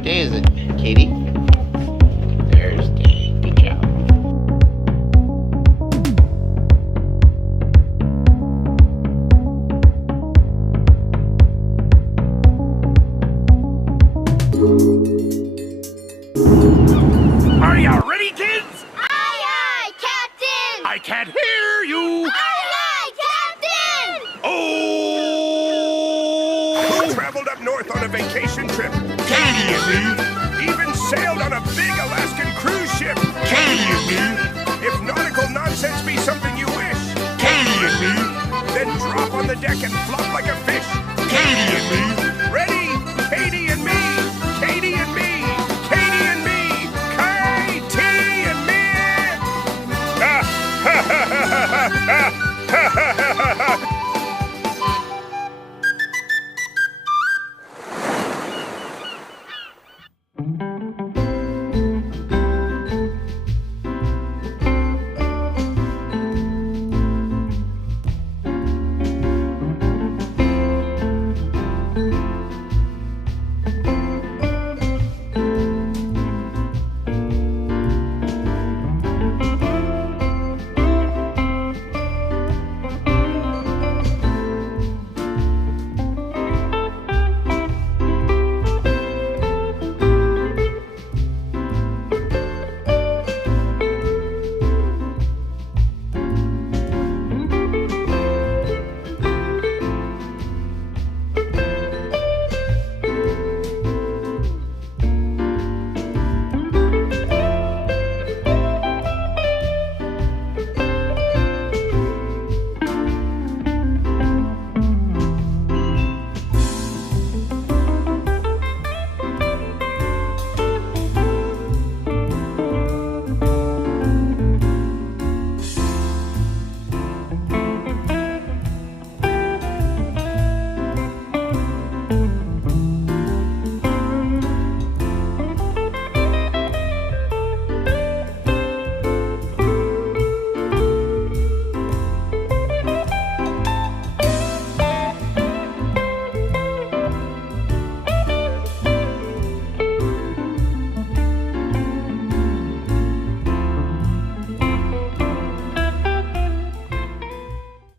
What day is it, Katy? Thursday. Good job. Are ya ready, kids? Aye, aye, Captain! I can't hear you! Aye, aye, Captain! Oh! Who traveled up north on a vacation trip? Katy and me. Even sailed on a big Alaskan cruise ship? Katy and me. If nautical nonsense be something you wish? Katy and me. Then drop on the deck and flop like a fish? Katy and me. Ready? Katy and me. Katy and me. Katy and me. Katy and me. Ah, ha, ha, ha, ha, ha, ha, ha, ha, ha.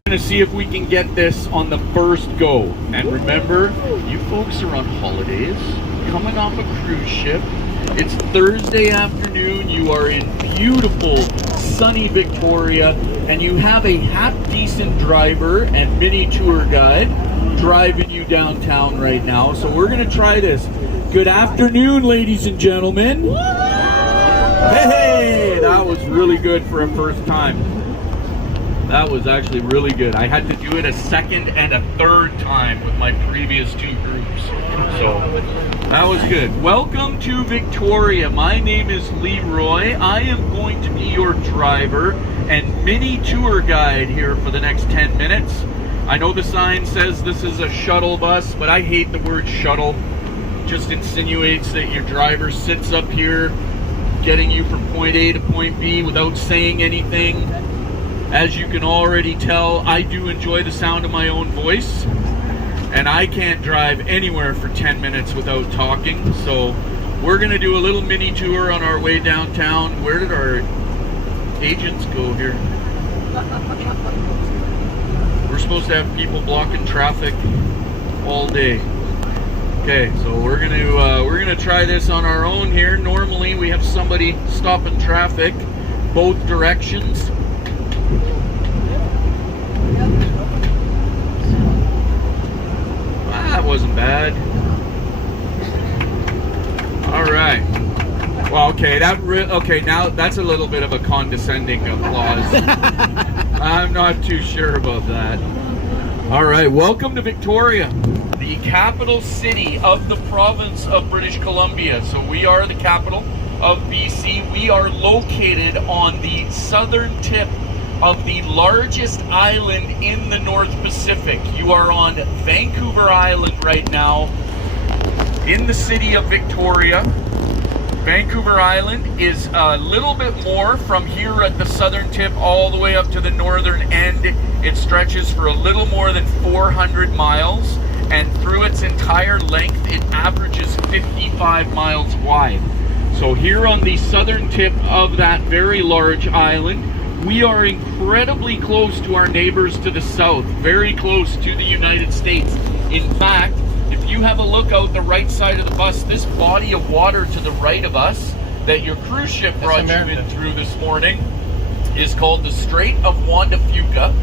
To see if we can get this on the first go. And remember, you folks are on holidays, coming off a cruise ship. It's Thursday afternoon. You are in beautiful, sunny Victoria, and you have a half-decent driver and mini tour guide driving you downtown right now. So we're going to try this. Good afternoon, ladies and gentlemen. Hey, that was really good for a first time. That was actually really good. I had to do it a second and a third time with my previous two groups. So that was good. Welcome to Victoria. My name is Leroy. I am going to be your driver and mini tour guide here for the next 10 minutes. I know the sign says this is a shuttle bus, but I hate the word shuttle. It just insinuates that your driver sits up here getting you from point A to point B without saying anything. As you can already tell, I do enjoy the sound of my own voice, and I can't drive anywhere for 10 minutes without talking. So we're gonna do a little mini tour on our way downtown. Where did our agents go here? We're supposed to have people blocking traffic all day. Okay, so we're gonna try this on our own here. Normally we have somebody stopping traffic both directions. That wasn't bad. All right. Well, okay, now that's a little bit of a condescending applause. I'm not too sure about that. All right, welcome to Victoria, the capital city of the province of British Columbia. So we are the capital of BC. We are located on the southern tip of the largest island in the North Pacific. You are on Vancouver Island right now in the city of Victoria. Vancouver Island is a little bit more from here at the southern tip all the way up to the northern end. It stretches for a little more than 400 miles. and through its entire length, it averages 55 miles wide. So here on the southern tip of that very large island, we are incredibly close to our neighbors to the south, very close to the United States. In fact, if you have a look out the right side of the bus, this body of water to the right of us that your cruise ship brought you in through this morning is called the Strait of Juan de Fuca.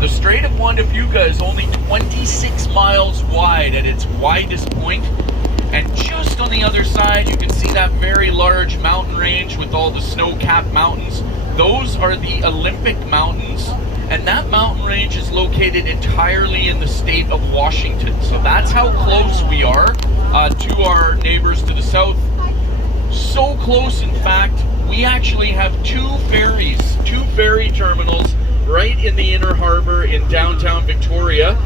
The Strait of Juan de Fuca is only 26 miles wide at its widest point. And just on the other side, you can see that very large mountain range with all the snow-capped mountains. Those are the Olympic Mountains, and that mountain range is located entirely in the state of Washington. So that's how close we are to our neighbors to the south. So close, in fact, we actually have two ferry terminals right in the inner harbor in downtown Victoria,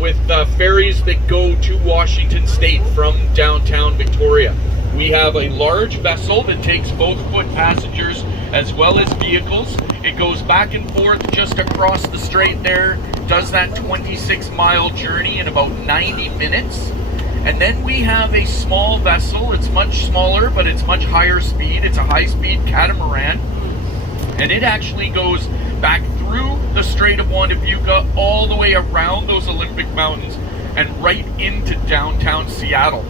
with ferries that go to Washington State from downtown Victoria. We have a large vessel that takes both foot passengers as well as vehicles. It goes back and forth just across the strait there, does that 26-mile journey in about 90 minutes. And then we have a small vessel. It's much smaller, but it's much higher speed. It's a high-speed catamaran, and it actually goes back through the Strait of Juan de Fuca all the way around those Olympic Mountains and right into downtown Seattle.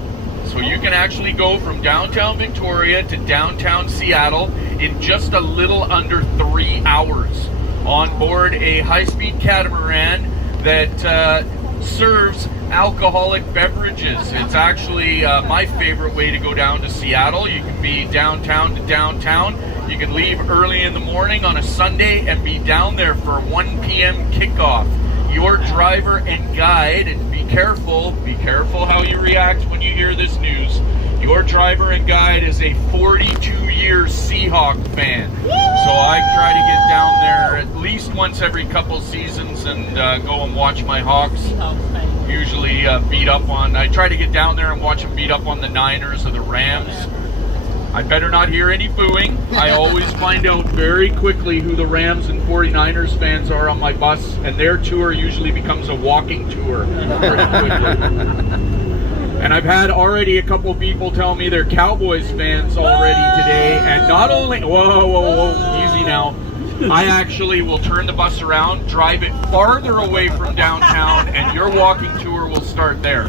So you can actually go from downtown Victoria to downtown Seattle in just a little under 3 hours on board a high-speed catamaran that serves alcoholic beverages. It's actually my favorite way to go down to Seattle. You can be downtown to downtown. You can leave early in the morning on a Sunday and be down there for 1 p.m. kickoff. Your driver and guide, and be careful how you react when you hear this news. Your driver and guide is a 42-year Seahawk fan. So I try to get down there at least once every couple seasons and go and watch my Hawks. Usually I try to get down there and watch them beat up on the Niners or the Rams. I better not hear any booing. I always find out very quickly who the Rams and 49ers fans are on my bus, and their tour usually becomes a walking tour pretty quickly. And I've had already a couple people tell me they're Cowboys fans already today, and not only, whoa, easy now. I actually will turn the bus around, drive it farther away from downtown, and your walking tour will start there.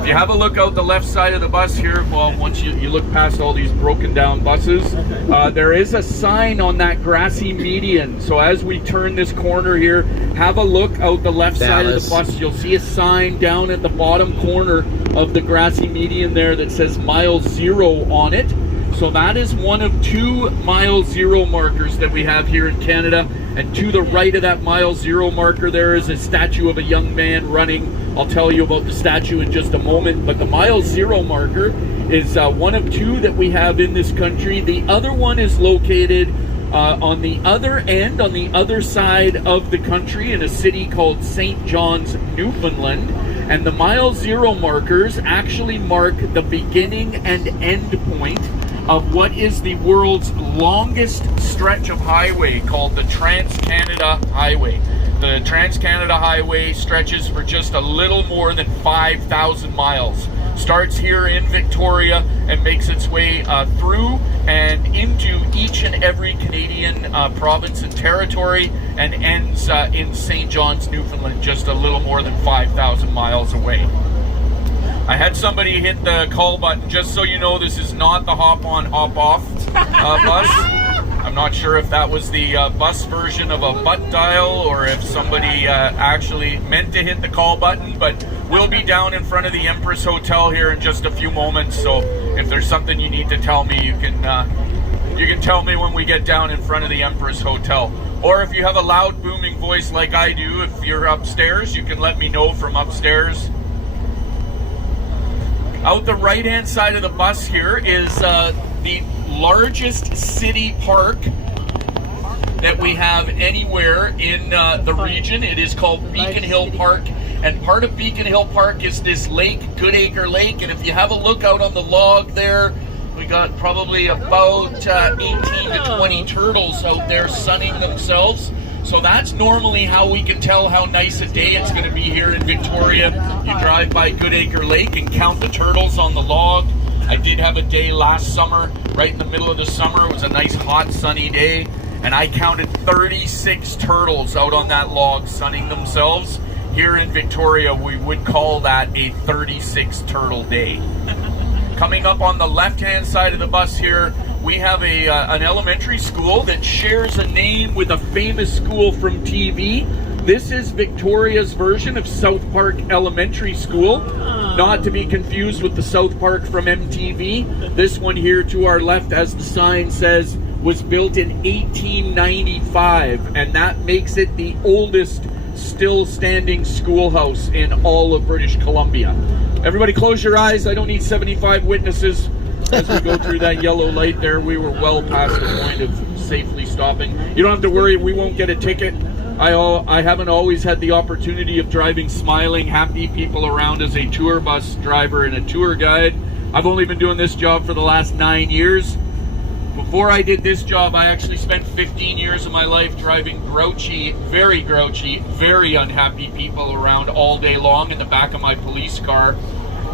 If you have a look out the left side of the bus here, well, once you look past all these broken down buses, there is a sign on that grassy median. So as we turn this corner here, have a look out the left side of the bus. You'll see a sign down at the bottom corner of the grassy median there that says mile 0 on it. So that is one of 2 mile 0 markers that we have here in Canada. And to the right of that mile 0 marker, there is a statue of a young man running. I'll tell you about the statue in just a moment. But the mile 0 marker is one of 2 that we have in this country. The other one is located on the other end, on the other side of the country, in a city called St. John's, Newfoundland. And the mile 0 markers actually mark the beginning and end point of what is the world's longest stretch of highway, called the Trans-Canada Highway. The Trans-Canada Highway stretches for just a little more than 5,000 miles. Starts here in Victoria and makes its way through and into each and every Canadian province and territory, and ends in St. John's, Newfoundland, just a little more than 5,000 miles away. I had somebody hit the call button. Just so you know, this is not the hop-on, hop-off bus. I'm not sure if that was the bus version of a butt dial, or if somebody actually meant to hit the call button, but we'll be down in front of the Empress Hotel here in just a few moments. So if there's something you need to tell me, you can tell me when we get down in front of the Empress Hotel. Or if you have a loud booming voice like I do, if you're upstairs, you can let me know from upstairs. Out the right-hand side of the bus here is the largest city park that we have anywhere in the region. It is called Beacon Hill Park, and part of Beacon Hill Park is this lake, Goodacre Lake. And if you have a look out on the log there, we got probably about 18 to 20 turtles out there sunning themselves. So that's normally how we can tell how nice a day it's going to be here in Victoria. You drive by Goodacre Lake and count the turtles on the log. I did have a day last summer, right in the middle of the summer. It was a nice hot sunny day, and I counted 36 turtles out on that log sunning themselves. Here in Victoria, we would call that a 36 turtle day. Coming up on the left-hand side of the bus here, we have an elementary school that shares a name with a famous school from TV. This is Victoria's version of South Park Elementary School, not to be confused with the South Park from MTV. This one here to our left, as the sign says, was built in 1895, and that makes it the oldest still standing schoolhouse in all of British Columbia. Everybody close your eyes. I don't need 75 witnesses. As we go through that yellow light there, we were well past the point of safely stopping. You don't have to worry, we won't get a ticket. I haven't always had the opportunity of driving smiling, happy people around as a tour bus driver and a tour guide. I've only been doing this job for the last 9 years. Before I did this job, I actually spent 15 years of my life driving grouchy, very unhappy people around all day long in the back of my police car.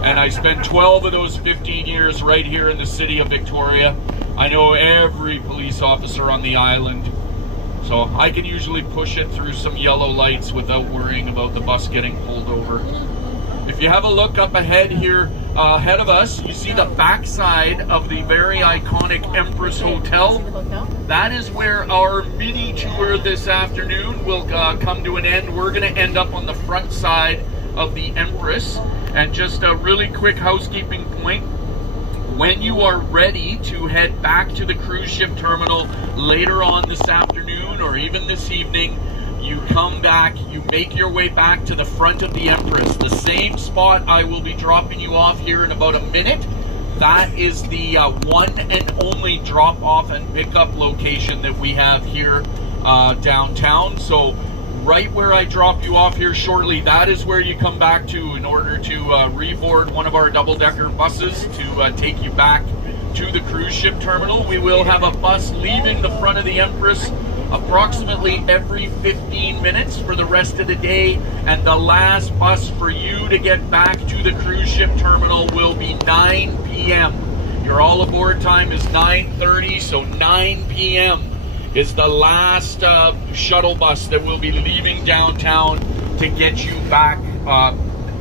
And I spent 12 of those 15 years right here in the city of Victoria. I know every police officer on the island, so I can usually push it through some yellow lights without worrying about the bus getting pulled over. If you have a look up ahead here, ahead of us, you see the backside of the very iconic Empress Hotel. That is where our mini tour this afternoon will come to an end. We're going to end up on the front side of the Empress. And just a really quick housekeeping point. When you are ready to head back to the cruise ship terminal later on this afternoon or even this evening, you come back, you make your way back to the front of the Empress. The same spot I will be dropping you off here in about a minute. That is the one and only drop off and pickup location that we have here downtown. So right where I drop you off here shortly, that is where you come back to in order to reboard one of our double-decker buses to take you back to the cruise ship terminal. We will have a bus leaving the front of the Empress approximately every 15 minutes for the rest of the day, and the last bus for you to get back to the cruise ship terminal will be 9 p.m. Your all aboard time is 9:30, so 9 p.m. is the last shuttle bus that will be leaving downtown to get you back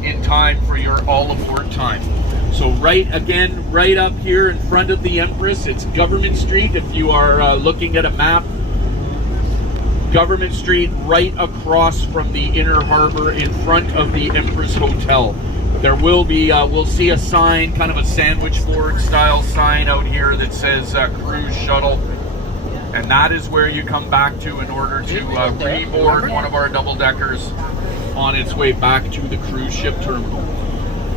in time for your all aboard time. So right up here in front of the Empress, it's Government Street. If you are looking at a map, Government Street right across from the inner harbor in front of the Empress Hotel. There will be, we'll see a sign, kind of a sandwich board style sign out here that says cruise shuttle. And that is where you come back to in order to reboard one of our double-deckers on its way back to the cruise ship terminal.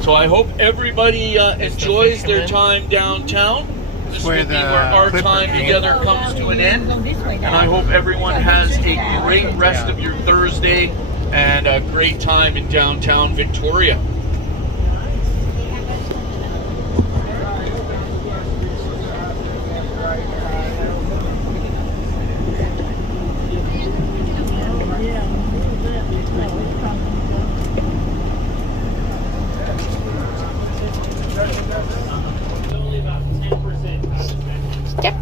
So I hope everybody enjoys their time downtown. This will be where our time together comes to an end. And I hope everyone has a great rest of your Thursday and a great time in downtown Victoria. Step.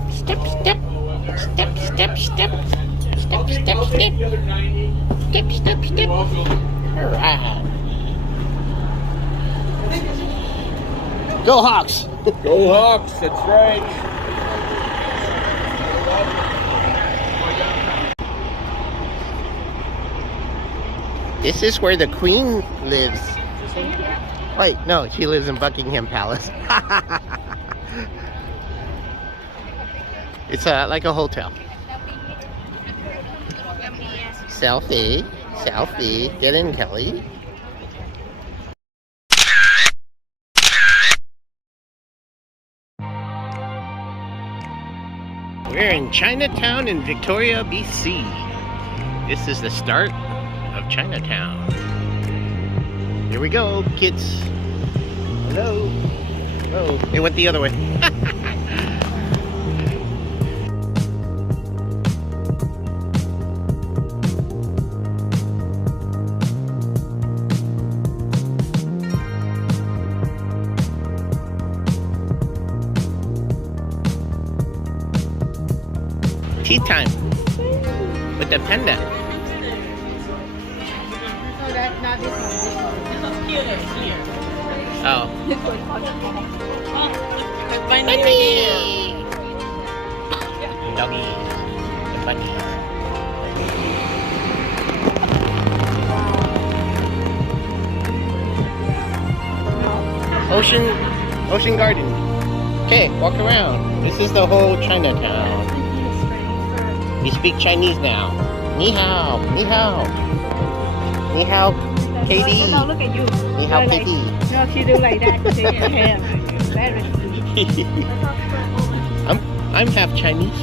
All right. Go Hawks! Go Hawks, that's right. This is where the Queen lives. Wait, no, she lives in Buckingham Palace. It's like a hotel. Selfie. Get in, Kelly. We're in Chinatown in Victoria, BC. This is the start of Chinatown. Here we go, kids. Hello. Oh, it went the other way. Tea time with the panda. No, not this one. This one's clear. Oh. This one's Bunny! Doggies. The bunnies. Ocean Garden. Okay, walk around. This is the whole Chinatown. We speak Chinese now. Ni hao, ni hao. Ni hao, Katy. No, look at you. Ni hao, Katy. No, she do like that. She get hair. Very I'm half Chinese.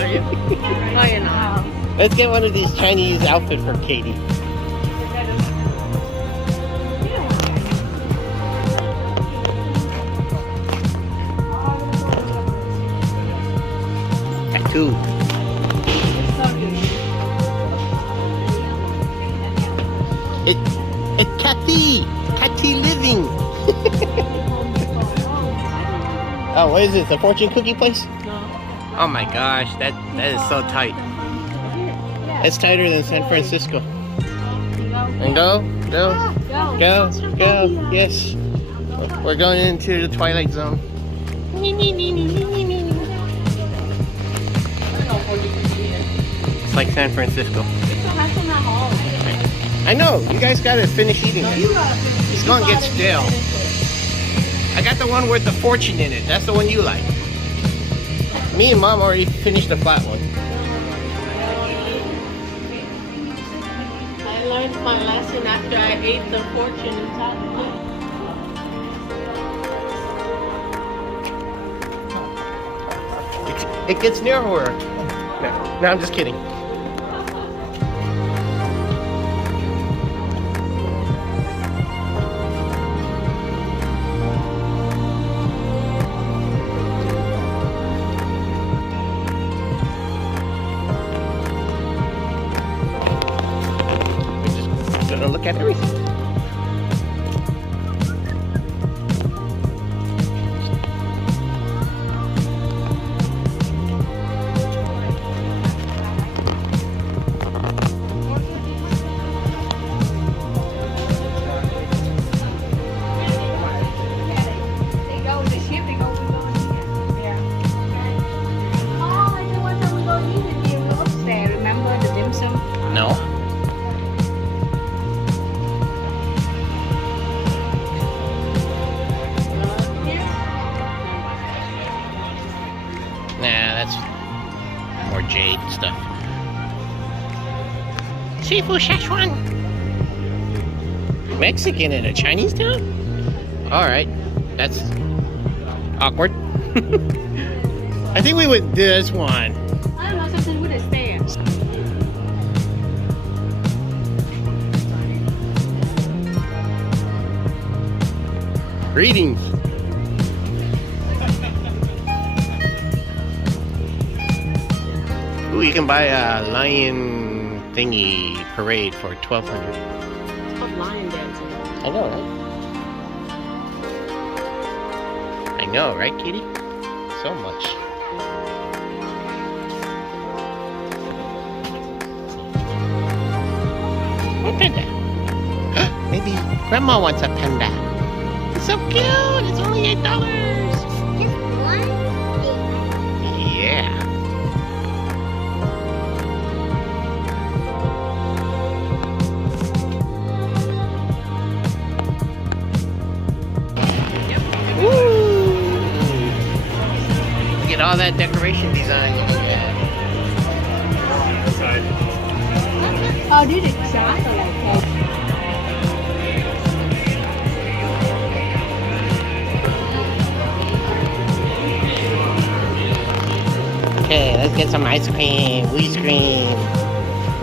Are you? No, you're not. Let's get one of these Chinese outfits for Katy. Tattoo. It's Katy. Katy living. Oh, what is this? A fortune cookie place? No. Oh my gosh, that is so tight. It's tighter than San Francisco. And go. Yes. We're going into the Twilight Zone. It's like San Francisco. I know, you guys gotta finish eating it. It's gonna get stale. I got the one with the fortune in it. That's the one you like. Me and Mom already finished the flat one. I learned my lesson after I ate the fortune in Thailand. It gets narrower. No, I'm just kidding. We're just gonna look at everything. No. Nah, that's more jade stuff. Seafood Szechuan. Mexican in a Chinese town? Alright. That's awkward. I think we would do this one. I don't know, something with a stand. Greetings. Ooh, you can buy a lion thingy parade for $1,200. It's called lion dancing. I know, right? I know, right, Katy? So much. Oh, panda. Maybe Grandma wants a panda. It's so cute. It's only $8. Just one thing. Yeah. Woo! Look at all that decoration design. Oh, this is chocolate. Okay, let's get some ice cream, wheat cream.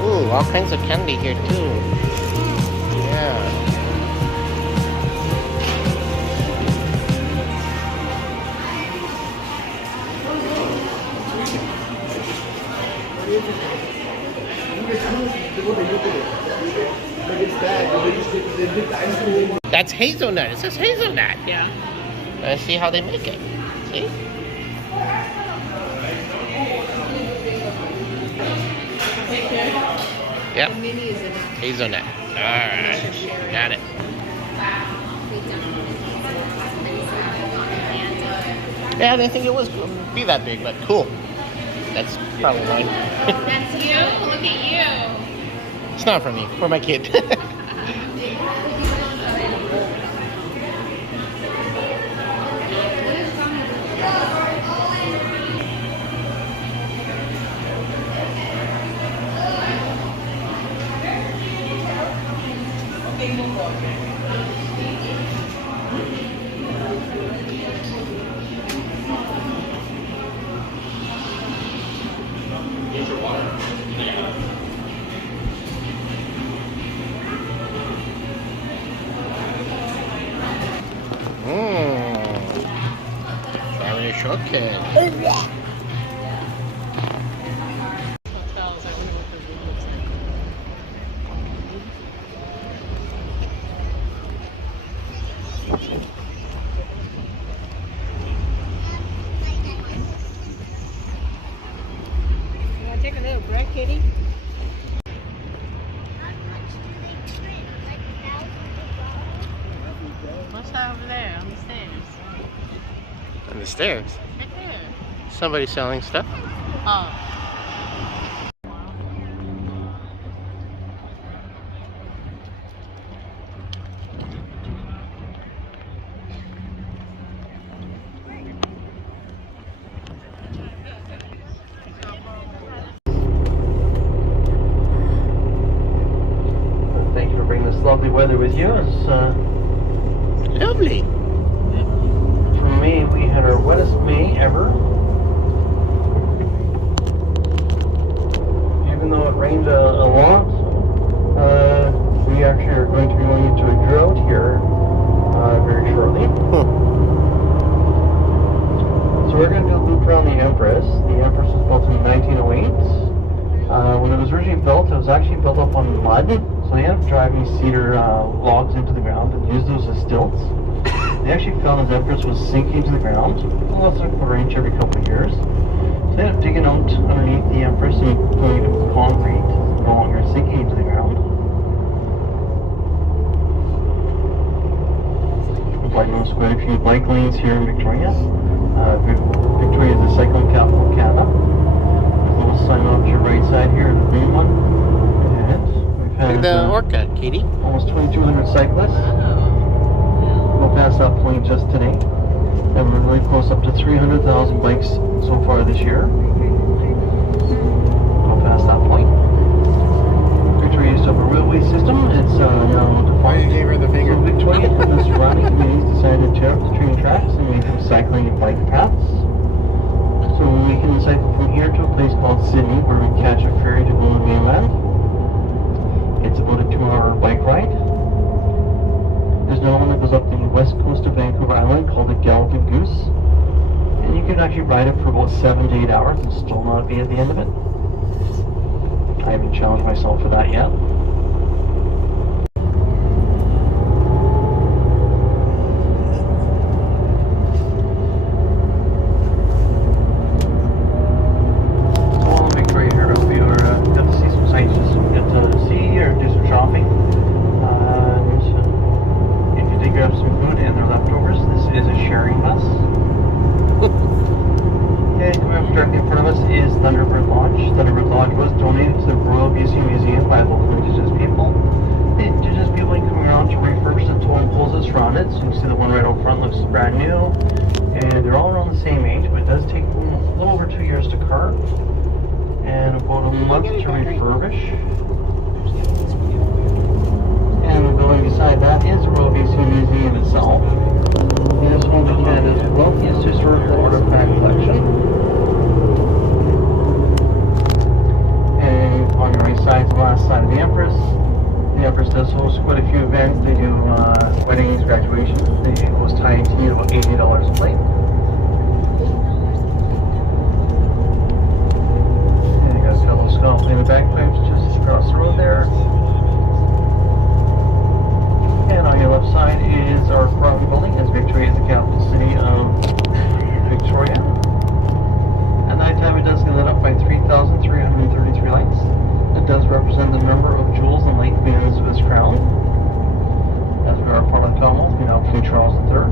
Ooh, all kinds of candy here too. Yeah. That's hazelnut. It says hazelnut. Yeah. Let's see how they make it. See? mini is enough. Hazelnut. Alright. Got it. Yeah, I didn't think it was going to be that big, but cool. That's probably mine. That's you? Look at you. It's not for me, for my kid. Strawberry shortcake. Hotels, I wonder what the room looks like. You want to take a little break, Katy? What's that over there on the stairs? On the stairs. Right there. Somebody selling stuff. Oh. Thank you for bringing this lovely weather with you. It's, Lovely. for me, we had our wettest May ever. Even though it rained a lot, we actually are going to be going into a drought here very shortly. So we're going to do a loop around the Empress. The Empress was built in 1908. When it was originally built, it was actually built up on mud. So they ended up driving cedar logs into the ground and used those as stilts. They actually found that the Empress was sinking to the ground, less than a quarter inch every couple of years. So they ended up digging out underneath the Empress and filling it with concrete, no longer sinking into the ground. I noticed quite a few bike lanes here in Victoria. Victoria is the cycling capital of Canada. There's a little sign off to your right side here, the green one. And we've Look at had the orca, Katy. almost 2,200 cyclists. We'll pass that point just today. And we're really close up to 300,000 bikes so far this year. We'll pass that point. Victoria used to have a railway system. It's now defunct. Why you gave her the finger? So Victoria and the surrounding communities decided to tear up the train tracks and make them cycling and bike paths. So we can cycle from here to a place called Sydney, where we catch a ferry to go to the mainland. It's about a 2-hour bike ride. There's another one that goes up the west coast of Vancouver Island called the Galloping Goose. And you can actually ride it for about 7 to 8 hours and still not be at the end of it. I haven't challenged myself for that yet. Brand new, and they're all around the same age, but it does take them a little over 2 years to carve and about a month to refurbish. And the building beside that is the Royal BC Museum itself. It is home to Canada's wealthiest historical artifact collection. And on the right side is the last side of the Empress. The Empress does host quite a few events. They do weddings, graduations. They host Thai tea at about $80 a plate. And you got a fellow Scott playing the bagpipes just across the road there. And on your left side is our front building, as Victoria is the capital city of Victoria. At night time it does get lit up by 3,333 lights. It does represent the number of jewels King Charles III.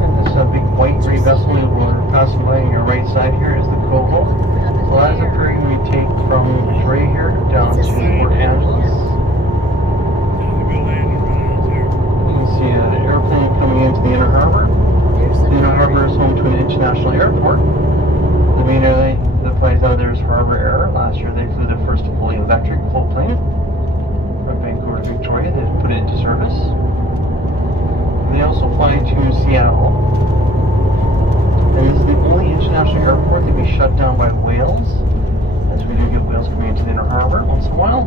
And this big white gray vessel we're passing by on your right side here is the Coho. So that's a ferry we take from Victoria here down to Port Angeles. You can see an airplane coming into the inner harbor. The inner harbor is home to an international airport. The main airline that flies out of there is Harbour Air. Last year they flew their first fully electric float plane from Vancouver to Victoria. They put it into service. They also fly to Seattle. And this is the only international airport that be shut down by whales, as we do get whales coming into the inner harbor once in a while.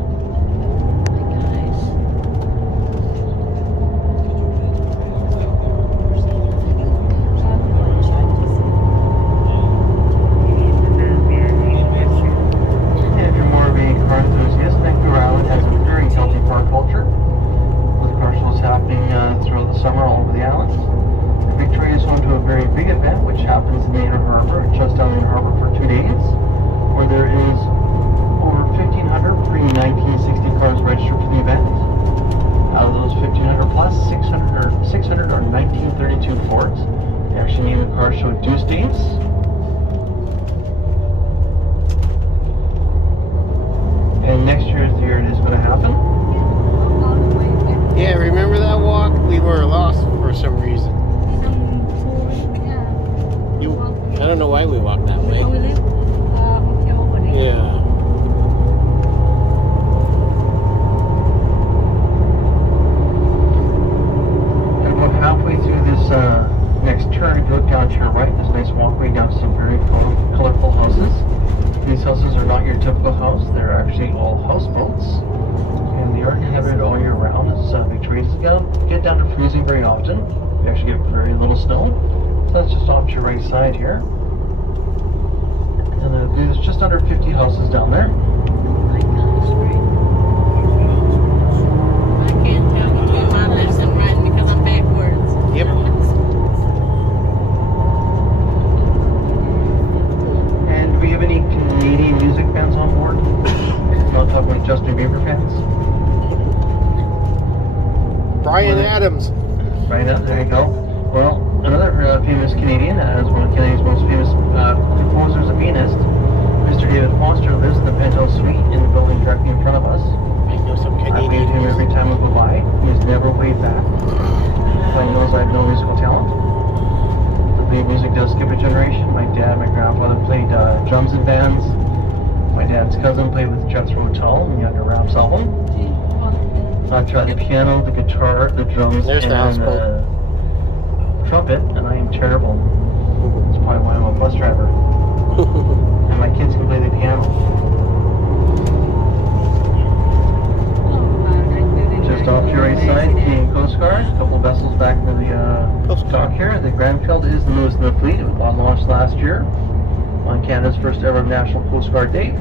And if you're more of a car enthusiast, Vancouver Island has a very healthy car culture, with car shows happening throughout the summer all over the island. Victoria is home to a very big event which happens in the inner harbor, just down in the harbor for 2 days, where there is over 1,500 pre-1960 cars registered for the event. Out of those 1,500 plus, 600 are 1932 Fords. They actually name the car show due dates. And next year is the year it is going to happen. Yeah, remember that walk? We were lost for some reason. I don't know why we walked that way. Yeah. And about halfway through this next turn, if you look down to your right, there's a nice walkway down to some very colorful houses. These houses are not your typical house. They're actually all houseboats. And they are inhabited all year round. As Victoria's get down to freezing very often. We actually get very little snow. So that's just off to your right side here. And there's just under 50 houses down there. I can't tell between my left and right because I'm backwards. Yep. And do we have any Canadian music fans on board? I'm not talking about Justin Bieber fans. Brian Adams. Right up, there you go. Well, another famous Canadian, as one of Canada's most famous composers and pianists, Mr. David Foster, lives in the penthouse suite in the building directly in front of us. I know some I wave Canadian to him every music. time I go by. He's never waved back. He knows I have no musical talent. The playing music does skip a generation. My dad, my grandfather played drums in bands. My dad's cousin played with Jethro Tull and the Under Wraps album. I've tried the piano, the guitar, the drums, There's the and houseboat. trumpet, and I am terrible. That's probably why I'm a bus driver. And my kids can play the piano. Just off to your right side, Canadian Coast Guard. A couple of vessels back to the Coast Guard. dock here. The Granfield is the newest in the fleet. It was launched last year on Canada's first ever National Coast Guard Day.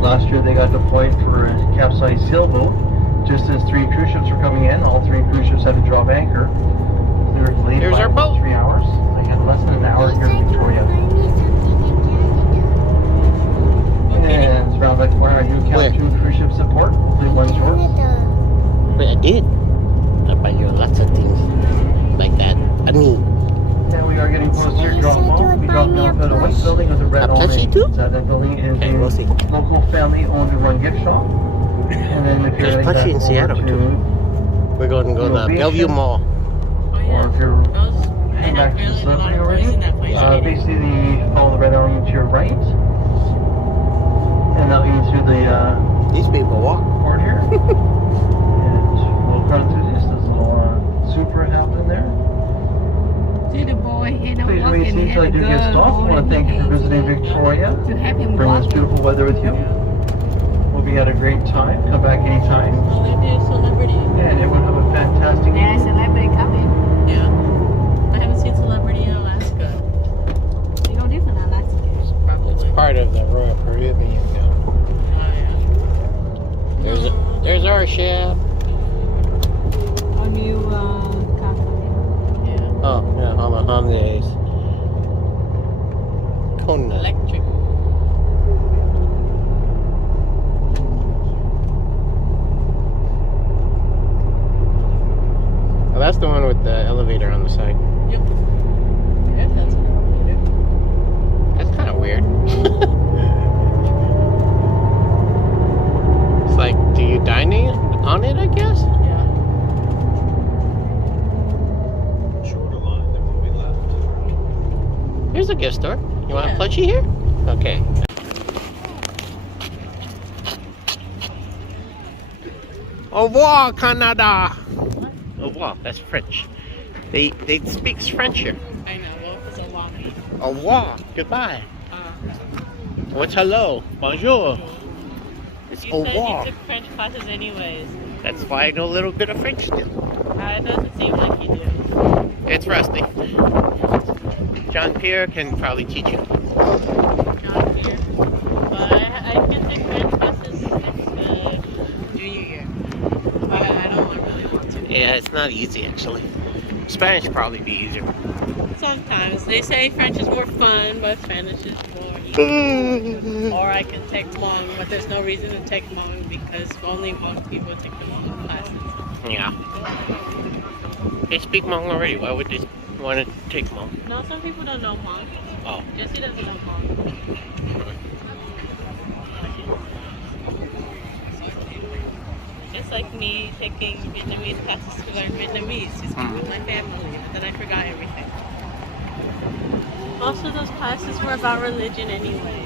Last year they got deployed for a capsized sailboat. Just as 3 cruise ships were coming in, all 3 cruise ships had to drop anchor. They were delayed Here's by our about boat. 3 hours. They had less than an hour here in Victoria. And it's around that corner, I do Where? count 2 cruise ships at port. Hopefully one's yours. Wait, I did. I buy you lots of things like that. I mean, Now we are getting close to your drop off. We dropped off at a white building with a red A plushie awning. too? Inside that building is Okay, a we'll see. local family-owned and run gift shop. And then if you're There's heading plushie back in over Seattle, to, too. we're going to go to the Innovation. Bellevue Mall. Oh, yeah. or if you're heading back to the celebrity already, basically follow the red awning to your right. And that'll lead you through the These people walk. port here. And we'll run through this. There's a little super happening there. See the boy, you know, Please walking, remain safe till I do get stopped. I want to thank you for visiting Victoria. To have him Bring this walking. beautiful weather with you. Hope you had a great time. Come back anytime. Oh, they do celebrity. And everyone have a fantastic Yeah, evening. celebrity coming. Yeah. I haven't seen celebrity in Alaska. You don't live in Alaska. Probably. Part of the Royal Caribbean now. Oh, yeah. There's our ship. On you, California. Yeah. Oh, yeah, on the holidays. Con. Electric. Oh, that's the one with the elevator on the side. Yep. Yeah, that's an elevator. That's kind of weird. It's like, do you dine on it, I guess? Yeah. Shorter line than when we left. Here's a gift store. You want a Yeah. plushie here? Okay. Au revoir, Canada. Au revoir. That's French. They speak French here. I know. Well, it's a long one. Au revoir. Goodbye. What's hello? Bonjour. It's You au said revoir. you took French classes anyways. That's why I know a little bit of French still. It doesn't seem like you do. It's rusty. John Pierre can probably teach you. John here. But I can take French classes next junior year. But I don't really want to. Yeah, it's not easy actually. Spanish probably be easier. Sometimes. They say French is more fun, but Spanish is more easy. Or I can take Hmong, but there's no reason to take Hmong because only Hmong people take the Hmong classes. Yeah. They speak Hmong already. Why would they want to take Hmong? No, some people don't know Hmong. Oh. Jesse doesn't know Hmong. Just like me taking Vietnamese classes to learn Vietnamese to speak with my family, but then I forgot everything. Most of those classes were about religion anyway.